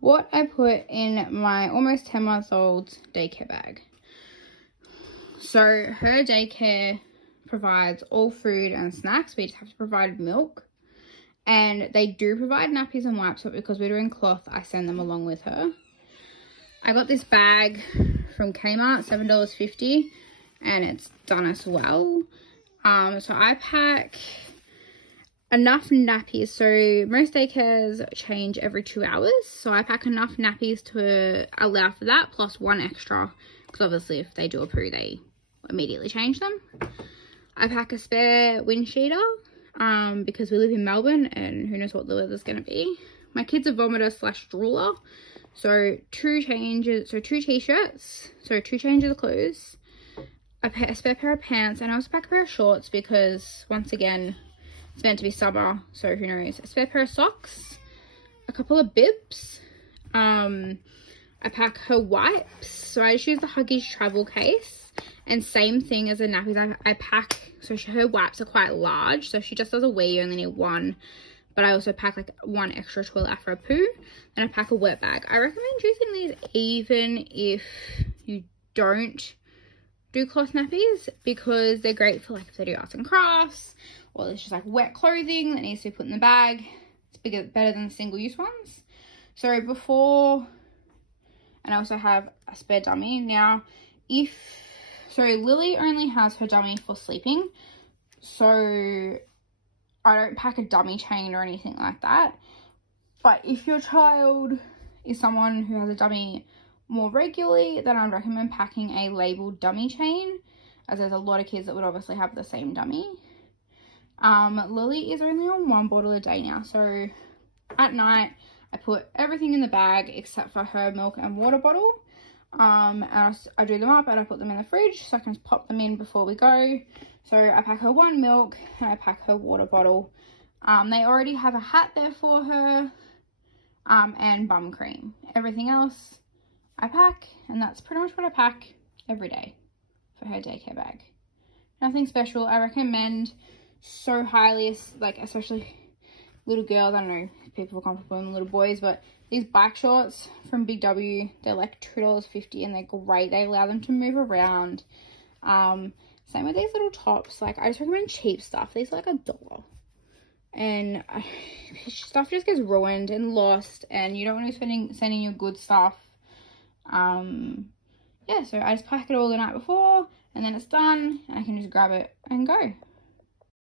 what I put in my almost 10-month-old's daycare bag. So her daycare provides all food and snacks. We just have to provide milk. And they do provide nappies and wipes, but because we're doing cloth, I send them along with her. I got this bag from Kmart, $7.50, and it's done as well. So I pack enough nappies. So most daycares change every 2 hours. So I pack enough nappies to allow for that, plus one extra. Because obviously if they do a poo, they immediately change them. I pack a spare wind sheeter. Because we live in Melbourne and who knows what the weather's going to be. My kid's a vomiter / drooler. So two t-shirts. So 2 changes of clothes. A spare pair of pants. And I also pack a pair of shorts because, once again, it's meant to be summer. So who knows. A spare pair of socks. A couple of bibs. I pack her wipes. So I just use the Huggies travel case. And same thing as the nappies, I pack, so her wipes are quite large, so she just does a wee, you only need one, but I also pack like one extra toilet after a poo, and I pack a wet bag. I recommend using these even if you don't do cloth nappies, because they're great for like if they do arts and crafts, or it's just like wet clothing that needs to be put in the bag. It's better than single-use ones. So and I also have a spare dummy. Now, so Lily only has her dummy for sleeping, so I don't pack a dummy chain or anything like that. But if your child is someone who has a dummy more regularly, then I'd recommend packing a labeled dummy chain, as there's a lot of kids that would obviously have the same dummy. Lily is only on 1 bottle a day now, so at night I put everything in the bag except for her milk and water bottle. And I do them up and I put them in the fridge so I can just pop them in before we go. So I pack her 1 milk and I pack her water bottle. They already have a hat there for her, and bum cream. Everything else I pack, and that's pretty much what I pack every day for her daycare bag. Nothing special. I recommend so highly, like especially little girls. I don't know if people are comfortable in little boys, but these bike shorts from Big W, they're like $2.50 and they're great. They allow them to move around. Same with these little tops. Like, I just recommend cheap stuff. These are like $1. And stuff just gets ruined and lost, and you don't want to be sending your good stuff. Yeah, so I just pack it all the night before, and then it's done, and I can just grab it and go.